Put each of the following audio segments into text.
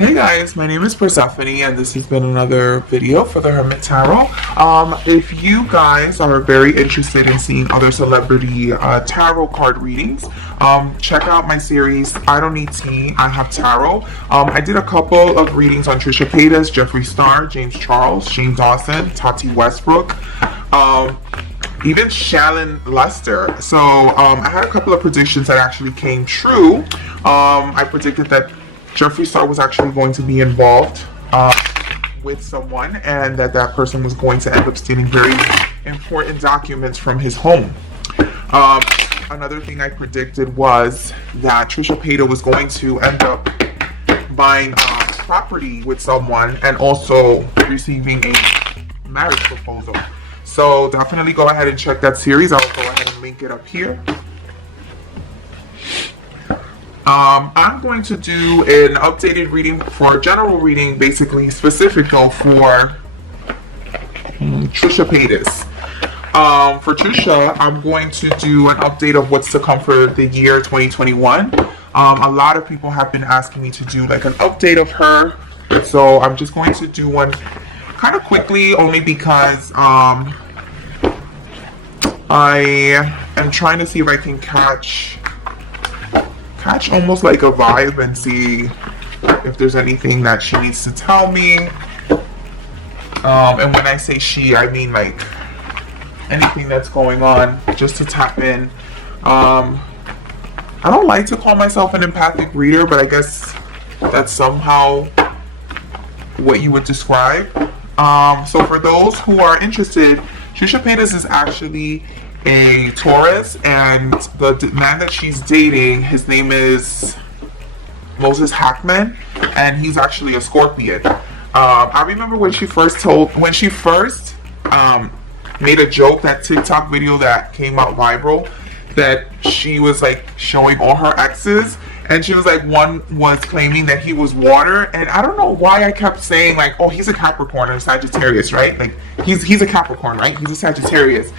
Hey guys, my name is Persephone and this has been another video for the Hermit Tarot. If you guys are very interested in seeing other celebrity tarot card readings, check out my series, I Don't Need Tea, I Have Tarot. I did a couple of readings on Trisha Paytas, Jeffree Star, James Charles, Shane Dawson, Tati Westbrook, even Shannon Lester. So I had a couple of predictions that actually came true. I predicted that Jeffree Star was actually going to be involved with someone, and that person was going to end up stealing very important documents from his home. Another thing I predicted was that Trisha Paytas was going to end up buying property with someone and also receiving a marriage proposal. So definitely go ahead and check that series. I'll go ahead and link it up here. I'm going to do an updated reading for a general reading, basically specific though for Trisha Paytas. For Trisha, I'm going to do an update of what's to come for the year 2021. A lot of people have been asking me to do like an update of her, so I'm just going to do one kind of quickly, only because I am trying to see if I can catch almost like a vibe and see if there's anything that she needs to tell me. And when I say she, I mean like anything that's going on, just to tap in. I don't like to call myself an empathic reader, but I guess that's somehow what you would describe. So for those who are interested, Trisha Paytas is actually a Taurus, and the man that she's dating, his name is Moses Harmon, and he's actually a Scorpion. I remember when she first made a joke, that TikTok video that came out viral, that she was like showing all her exes, and she was like, one was claiming that he was water, and I don't know why I kept saying like, oh, he's a Capricorn or a Sagittarius, right? Like he's a Capricorn, right? He's a Sagittarius.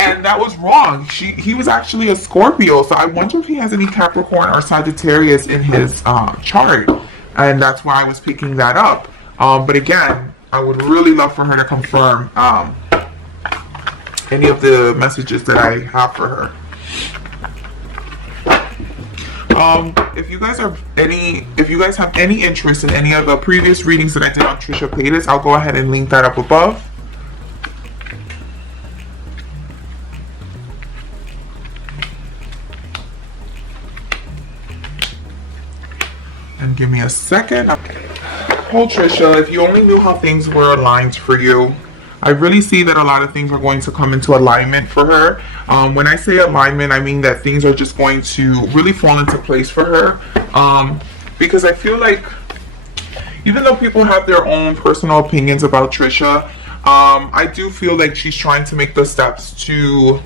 And that was wrong. He was actually a Scorpio, so I wonder if he has any Capricorn or Sagittarius in his chart, and that's why I was picking that up. But again, I would really love for her to confirm any of the messages that I have for her. If you guys have any interest in any of the previous readings that I did on Trisha Paytas, I'll go ahead and link that up above. And give me a second. Oh, Trisha, if you only knew how things were aligned for you. I really see that a lot of things are going to come into alignment for her. When I say alignment, I mean that things are just going to really fall into place for her. Because I feel like, even though people have their own personal opinions about Trisha, I do feel like she's trying to make the steps to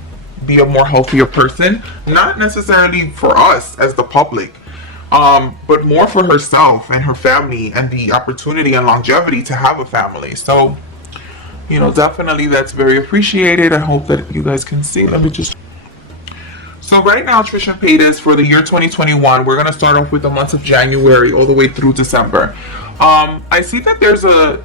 be a more healthier person. Not necessarily for us as the public, but more for herself and her family and the opportunity and longevity to have a family. So, you know, definitely that's very appreciated. I hope that you guys can see. Let me just... So right now, Trisha Paytas, for the year 2021, we're going to start off with the months of January all the way through December. I see that there's a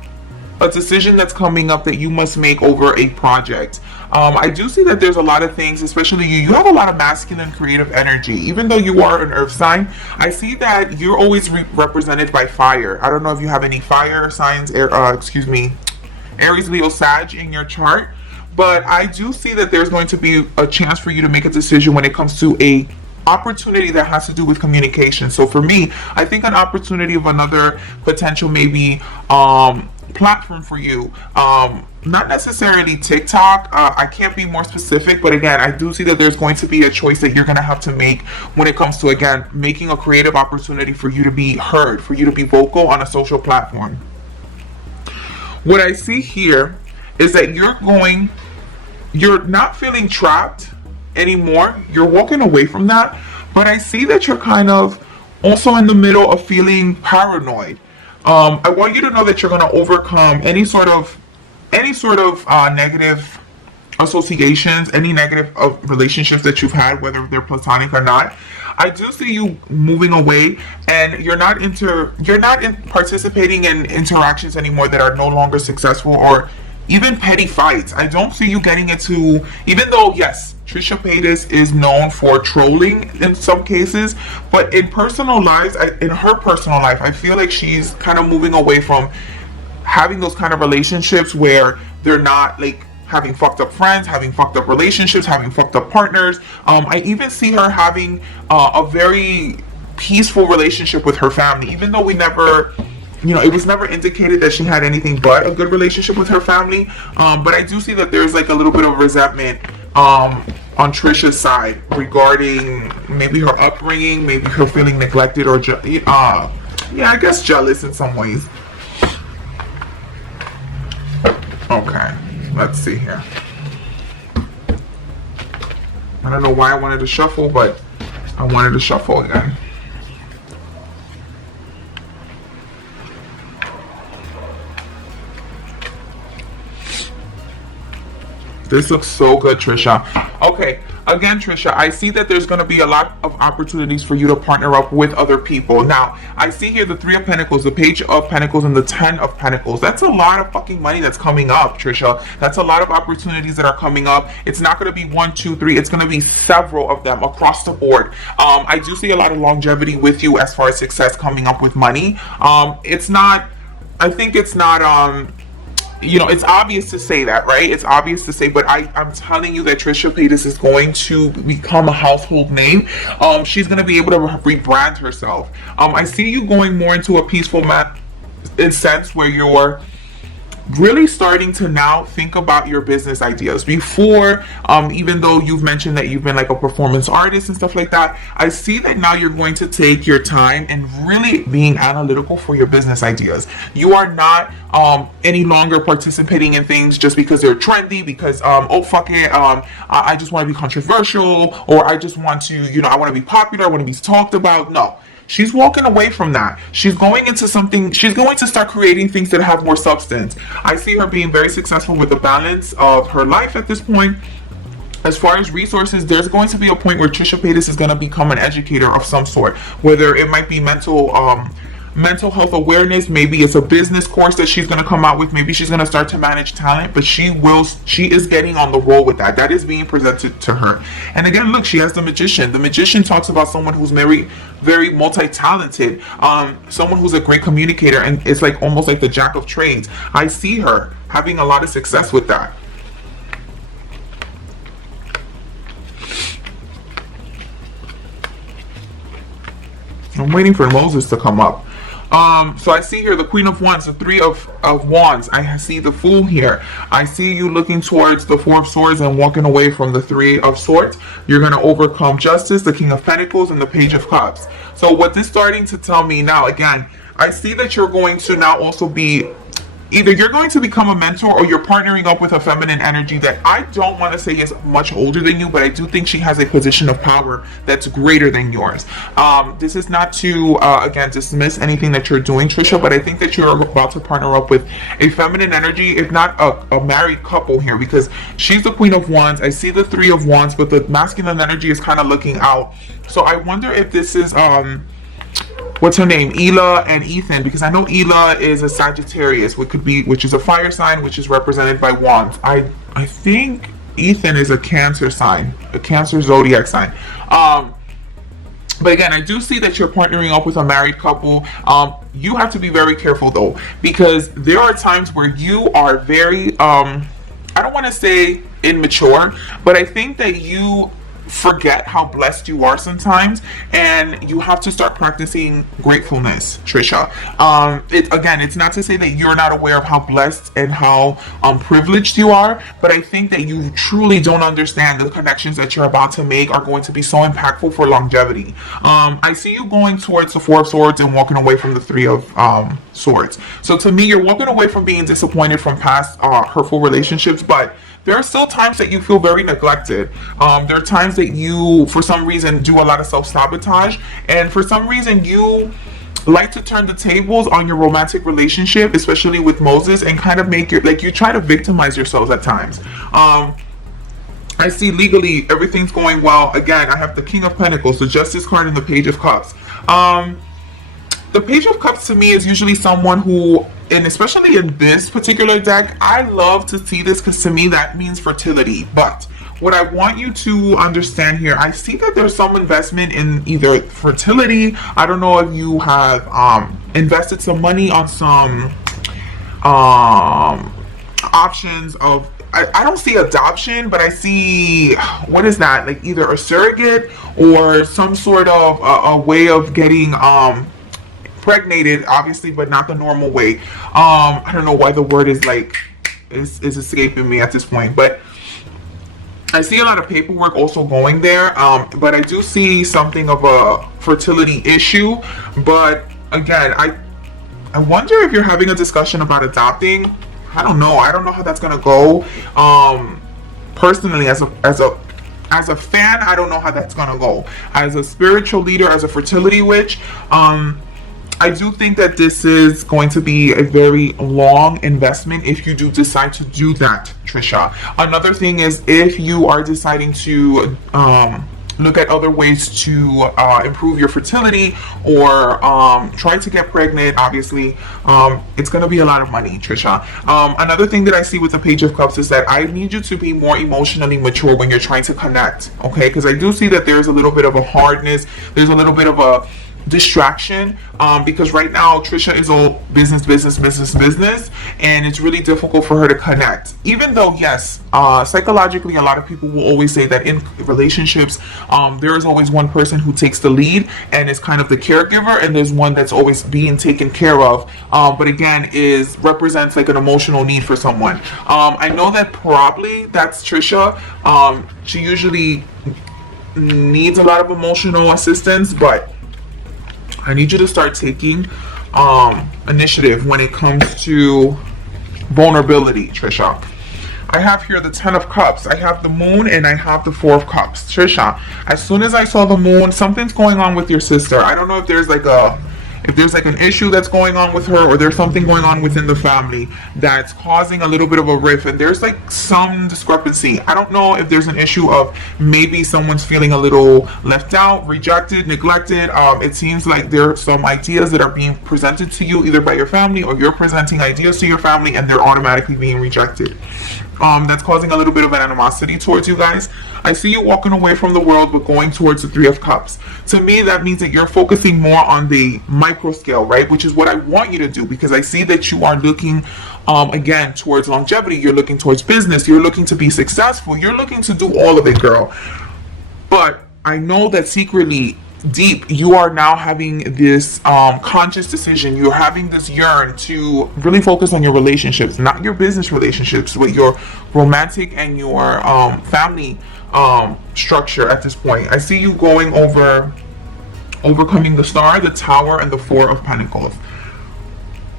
decision that's coming up that you must make over a project. I do see that there's a lot of things, especially you have a lot of masculine creative energy. Even though you are an earth sign, I see that you're always represented by fire. I don't know if you have any fire signs, Aries, Leo, Sag in your chart, but I do see that there's going to be a chance for you to make a decision when it comes to a opportunity that has to do with communication. So for me, I think an opportunity of another potential maybe platform for you, not necessarily TikTok. I can't be more specific, but again, I do see that there's going to be a choice that you're going to have to make when it comes to, again, making a creative opportunity for you to be heard, for you to be vocal on a social platform. What I see here is that you're not feeling trapped anymore. You're walking away from that, but I see that you're kind of also in the middle of feeling paranoid. I want you to know that you're going to overcome any sort of negative associations, any negative relationships that you've had, whether they're platonic or not. I do see you moving away, and you're not participating in interactions anymore that are no longer successful, or even petty fights. I don't see you getting into, even though yes, Trisha Paytas is known for trolling in some cases, but in personal lives, in her personal life, I feel like she's kind of moving away from having those kind of relationships where they're not like having fucked up friends, having fucked up relationships, having fucked up partners. I even see her having a very peaceful relationship with her family, even though we never, it was never indicated that she had anything but a good relationship with her family. But I do see that there's like a little bit of resentment on Trisha's side regarding maybe her upbringing, maybe her feeling neglected, or yeah, I guess jealous in some ways. Okay, let's see here. I don't know why I wanted to shuffle, but I wanted to shuffle again. This looks so good, Trisha. Okay, again, Trisha, I see that there's going to be a lot of opportunities for you to partner up with other people. Now, I see here the 3 of Pentacles, the Page of Pentacles, and the 10 of Pentacles. That's a lot of fucking money that's coming up, Trisha. That's a lot of opportunities that are coming up. It's not going to be 1, 2, 3. It's going to be several of them across the board. I do see a lot of longevity with you as far as success coming up with money. It's not it's obvious to say that, right? It's obvious to say, but I'm telling you that Trisha Paytas is going to become a household name. She's going to be able to rebrand herself. I see you going more into a peaceful sense where you're really starting to now think about your business ideas. Before, even though you've mentioned that you've been like a performance artist and stuff like that, I see that now you're going to take your time and really being analytical for your business ideas. You are not any longer participating in things just because they're trendy, because oh fuck it, I just want to be controversial, or I just want to, I want to be popular, I want to be talked about. No. She's walking away from that. She's going into something, she's going to start creating things that have more substance. I see her being very successful with the balance of her life at this point. As far as resources, there's going to be a point where Trisha Paytas is going to become an educator of some sort, whether it might be mental health awareness, maybe it's a business course that she's going to come out with, maybe she's going to start to manage talent, but she is getting on the roll with that is being presented to her. And again, look, she has the Magician. The Magician talks about someone who's very, very multi-talented, someone who's a great communicator, and it's like almost like the jack of trades. I see her having a lot of success with that. I'm waiting for Moses to come up. So I see here the Queen of Wands, the 3 of Wands. I see the Fool here. I see you looking towards the 4 of Swords and walking away from the 3 of Swords. You're going to overcome Justice, the King of Pentacles, and the Page of Cups. So what this is starting to tell me now, again, I see that you're going to now also be, either you're going to become a mentor, or you're partnering up with a feminine energy that I don't want to say is much older than you, but I do think she has a position of power that's greater than yours. This is not to, again, dismiss anything that you're doing, Trisha, but I think that you're about to partner up with a feminine energy, if not a married couple here, because she's the Queen of Wands. I see the 3 of Wands, but the masculine energy is kind of looking out. So I wonder if this is, what's her name, Ela and Ethan, because I know Ela is a Sagittarius, which is a fire sign, which is represented by wands. I think Ethan is a Cancer sign, a Cancer zodiac sign. But again, I do see that you're partnering up with a married couple. You have to be very careful though, because there are times where you are very, I don't want to say immature, but I think that you forget how blessed you are sometimes, and you have to start practicing gratefulness, Trisha. It's not to say that you're not aware of how blessed and how privileged you are, but I think that you truly don't understand the connections that you're about to make are going to be so impactful for longevity. I see you going towards the 4 of Swords and walking away from the 3 of Swords. So to me, you're walking away from being disappointed from past hurtful relationships, but there are still times that you feel very neglected. There are times that you, for some reason, do a lot of self-sabotage, and for some reason you like to turn the tables on your romantic relationship, especially with Moses, and kind of make you try to victimize yourselves at times. I see legally everything's going well. Again, I have the King of Pentacles, the Justice card, and the Page of Cups. The Page of Cups to me is usually someone who, and especially in this particular deck, I love to see this because to me that means fertility. But what I want you to understand here, I see that there's some investment in either fertility. I don't know if you have invested some money on some options of, I don't see adoption, but I see, what is that? Like either a surrogate or some sort of a way of getting pregnated, obviously, but not the normal way. I don't know why the word is like, is escaping me at this point, but I see a lot of paperwork also going there, but I do see something of a fertility issue. But again, I wonder if you're having a discussion about adopting. I don't know how that's gonna go. Personally, as a fan, I don't know how that's gonna go. As a spiritual leader, as a fertility witch, I do think that this is going to be a very long investment if you do decide to do that, Trisha. Another thing is if you are deciding to look at other ways to improve your fertility or try to get pregnant, obviously, it's going to be a lot of money, Trisha. Another thing that I see with the Page of Cups is that I need you to be more emotionally mature when you're trying to connect, okay? Because I do see that there's a little bit of a hardness, there's a little bit of a distraction, because right now Trisha is all business, and it's really difficult for her to connect. Even though, yes, psychologically, a lot of people will always say that in relationships, there is always one person who takes the lead and is kind of the caregiver, and there's one that's always being taken care of, but again, represents like an emotional need for someone. I know that probably that's Trisha. She usually needs a lot of emotional assistance, but I need you to start taking initiative when it comes to vulnerability, Trisha. I have here the 10 of Cups. I have the Moon and I have the 4 of Cups. Trisha, as soon as I saw the Moon, something's going on with your sister. I don't know if there's like an issue that's going on with her, or there's something going on within the family that's causing a little bit of a rift, and there's like some discrepancy. I don't know if there's an issue of maybe someone's feeling a little left out, rejected, neglected. It seems like there are some ideas that are being presented to you either by your family, or you're presenting ideas to your family and they're automatically being rejected. That's causing a little bit of an animosity towards you guys. I see you walking away from the world but going towards the 3 of Cups. To me, that means that you're focusing more on the micro scale, right? Which is what I want you to do, because I see that you are looking again towards longevity. You're looking towards business. You're looking to be successful. You're looking to do all of it, girl. But I know that secretly, deep, you are now having this conscious decision. You're having this yearn to really focus on your relationships, not your business relationships, but your romantic and your family structure at this point. I see you going overcoming the Star, the Tower, and the 4 of Pentacles.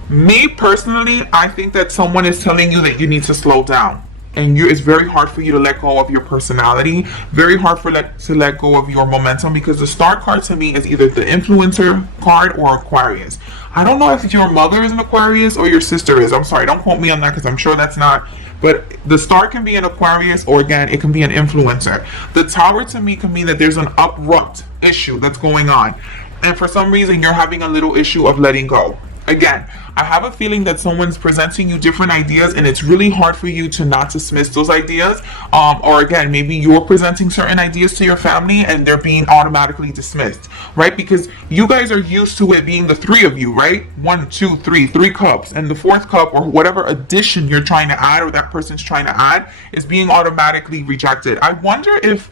Me personally, I think that someone is telling you that you need to slow down. And it's very hard for you to let go of your personality, very hard to let go of your momentum, because the Star card to me is either the Influencer card or Aquarius. I don't know if your mother is an Aquarius or your sister is. I'm sorry, don't quote me on that, because I'm sure that's not. But the Star can be an Aquarius, or again, it can be an Influencer. The Tower to me can mean that there's an abrupt issue that's going on, and for some reason you're having a little issue of letting go. Again, I have a feeling that someone's presenting you different ideas, and it's really hard for you to not dismiss those ideas. Or again, maybe you're presenting certain ideas to your family and they're being automatically dismissed, right? Because you guys are used to it being the 3 of you, right? 1, 2, 3 cups, and the 4th cup, or whatever addition you're trying to add or that person's trying to add, is being automatically rejected. I wonder if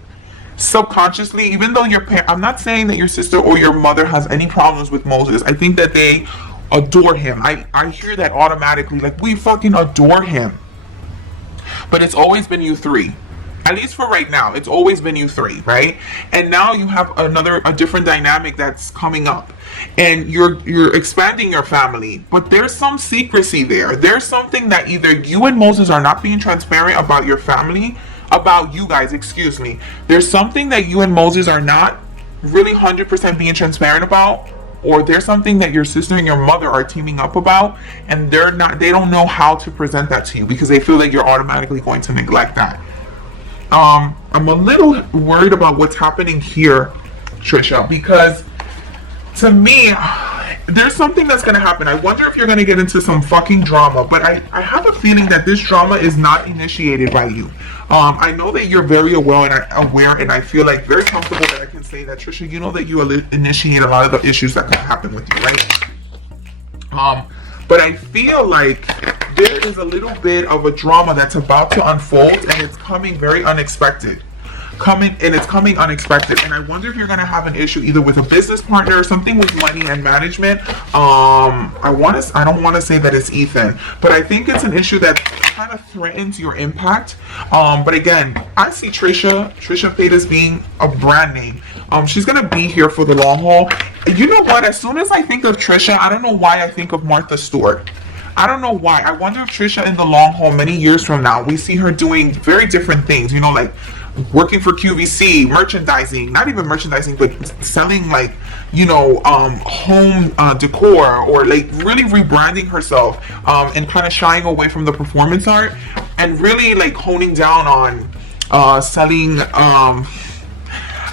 subconsciously, even though I'm not saying that your sister or your mother has any problems with Moses. I think that they adore him. I hear that automatically, like, we fucking adore him. But it's always been you 3. At least for right now, it's always been you 3, right? And now you have a different dynamic that's coming up, and you're expanding your family, but there's some secrecy there. There's something that either you and Moses are not being transparent about your family, about you guys, excuse me. There's something that you and Moses are not really 100% being transparent about, or there's something that your sister and your mother are teaming up about, and they don't know how to present that to you because they feel that you're automatically going to neglect that. I'm a little worried about what's happening here, Trisha, because to me, there's something that's going to happen. I wonder if you're going to get into some fucking drama, but I have a feeling that this drama is not initiated by you. I know that you're very aware, and I feel like very comfortable that I can say that, Trisha, you know that you initiate a lot of the issues that can happen with you, right? But I feel like there is a little bit of a drama that's about to unfold, and it's coming very unexpected. It's coming unexpected, and I wonder if you're gonna have an issue either with a business partner or something with money and management. I don't want to say that it's Ethan, but I think it's an issue that kind of threatens your impact. But again, I see Trisha Paytas being a brand name. She's gonna be here for the long haul. You know what? As soon as I think of Trisha, I don't know why I think of Martha Stewart. I don't know why. I wonder if Trisha in the long haul, many years from now, we see her doing very different things. You know, like working for QVC, merchandising, not even merchandising, but selling like, you know, home decor, or like really rebranding herself, and kind of shying away from the performance art and really like honing down on selling,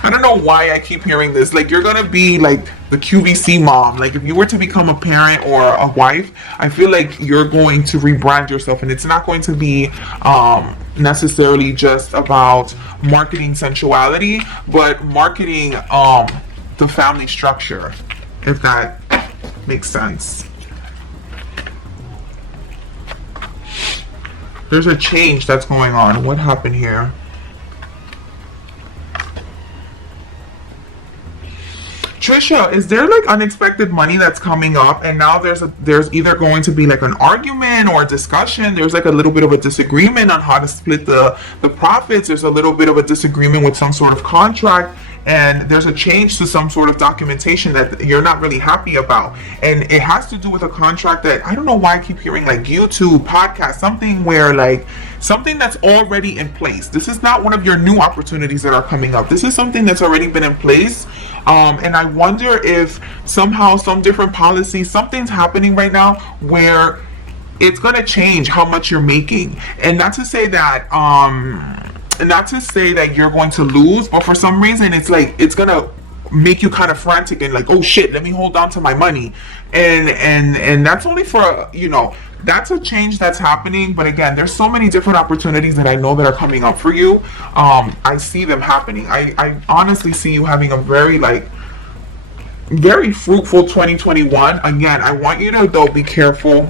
I don't know why I keep hearing this. Like, you're gonna be like the QVC mom. Like, if you were to become a parent or a wife, I feel like you're going to rebrand yourself, and it's not going to be necessarily just about marketing sensuality, but marketing the family structure, if that makes sense. There's a change that's going on. What happened here? Trisha, is there like unexpected money that's coming up, and now there's either going to be like an argument or a discussion? There's like a little bit of a disagreement on how to split the profits. There's a little bit of a disagreement with some sort of contract, and there's a change to some sort of documentation that you're not really happy about, and it has to do with a contract that I don't know why I keep hearing, like YouTube, podcast, something where like something that's already in place. This is not one of your new opportunities that are coming up. This is something that's already been in place. And I wonder if somehow some different policy, something's happening right now where it's going to change how much you're making. And not to say that you're going to lose, but for some reason it's like it's going to make you kind of frantic and like, oh shit, let me hold on to my money. And that's only for, you know, that's a change that's happening. But again, there's so many different opportunities that I know that are coming up for you. I see them happening. I honestly see you having a very fruitful 2021. Again, I want you to though be careful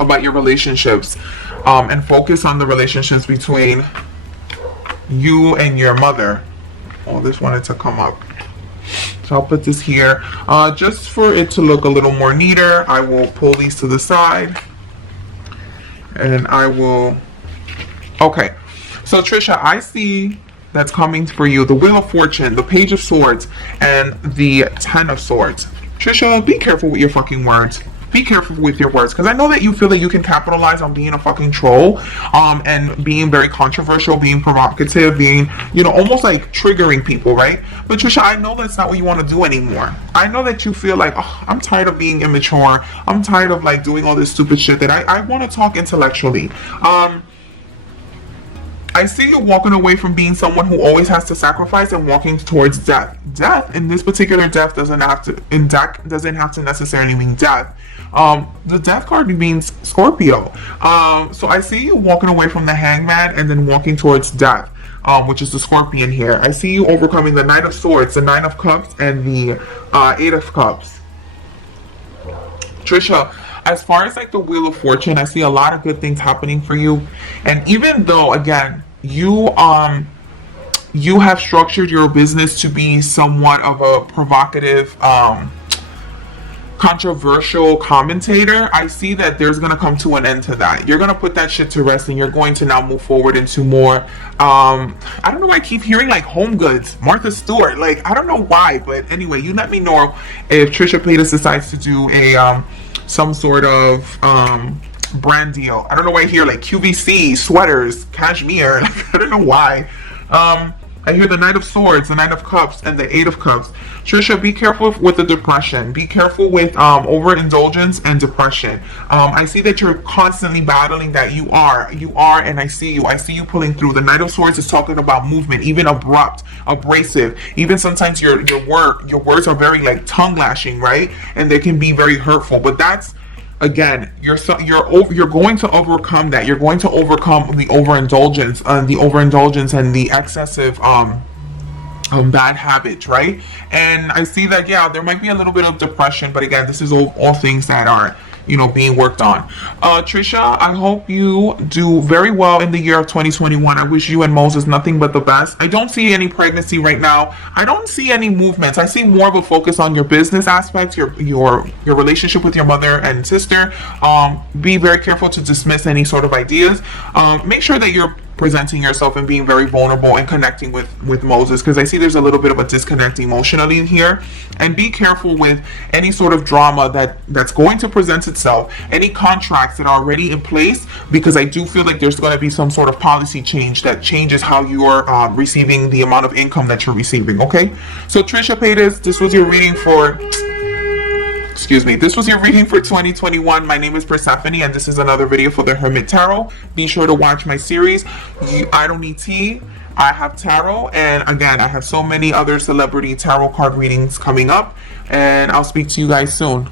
about your relationships, and focus on the relationships between you and your mother. Oh, this wanted to come up. So I'll put this here. Just for it to look a little more neater, I will pull these to the side. And I will... Okay. So Trisha, I see that's coming for you the Wheel of Fortune, the Page of Swords, and the Ten of Swords. Trisha, be careful with your fucking words. Be careful with your words, because I know that you feel that you can capitalize on being a fucking troll, and being very controversial, being provocative, being, you know, almost like triggering people, right? But Trisha, I know that's not what you want to do anymore. I know that you feel like, oh, I'm tired of being immature. I'm tired of like doing all this stupid shit that I want to talk intellectually. I see you walking away from being someone who always has to sacrifice and walking towards death. Death, in this particular death, doesn't have to necessarily mean death. The death card means Scorpio. So I see you walking away from the Hangman and then walking towards death, which is the Scorpion here. I see you overcoming the Knight of Swords, the Nine of Cups, and the Eight of Cups. Trisha, as far as like the Wheel of Fortune, I see a lot of good things happening for you. And even though, again, you have structured your business to be somewhat of a provocative, controversial commentator, I see that there's going to come to an end to that. You're going to put that shit to rest, and you're going to now move forward into more, I don't know why I keep hearing like Home Goods, Martha Stewart, like I don't know why, but anyway, you let me know if Trisha Paytas decides to do a some sort of brand deal. I don't know why I hear like QVC, sweaters, cashmere, like, I don't know why. I hear the Knight of Swords, the Knight of Cups, and the Eight of Cups. Trisha, be careful with the depression. Be careful with overindulgence and depression. I see that you're constantly battling that. You are, and I see you. I see you pulling through. The Knight of Swords is talking about movement, even abrupt, abrasive. Even sometimes your words are very like tongue lashing, right? And they can be very hurtful. But that's, again, you're going to overcome that. You're going to overcome the overindulgence and the excessive bad habits, right? And I see that, yeah, there might be a little bit of depression, but again, this is all things that are, you know, being worked on. Trisha, I hope you do very well in the year of 2021. I wish you and Moses nothing but the best. I don't see any pregnancy right now. I don't see any movements. I see more of a focus on your business aspects, your relationship with your mother and sister. Be very careful to dismiss any sort of ideas. Make sure that you're presenting yourself and being very vulnerable and connecting with Moses, because I see there's a little bit of a disconnect emotionally here. And be careful with any sort of drama that's going to present itself, any contracts that are already in place, because I do feel like there's going to be some sort of policy change that changes how you are receiving the amount of income that you're receiving. Okay, so Trisha Paytas, this was your reading for 2021. My name is Persephone, and this is another video for the Hermit Tarot. Be sure to watch my series. I don't need tea, I have tarot, and again, I have so many other celebrity tarot card readings coming up, and I'll speak to you guys soon.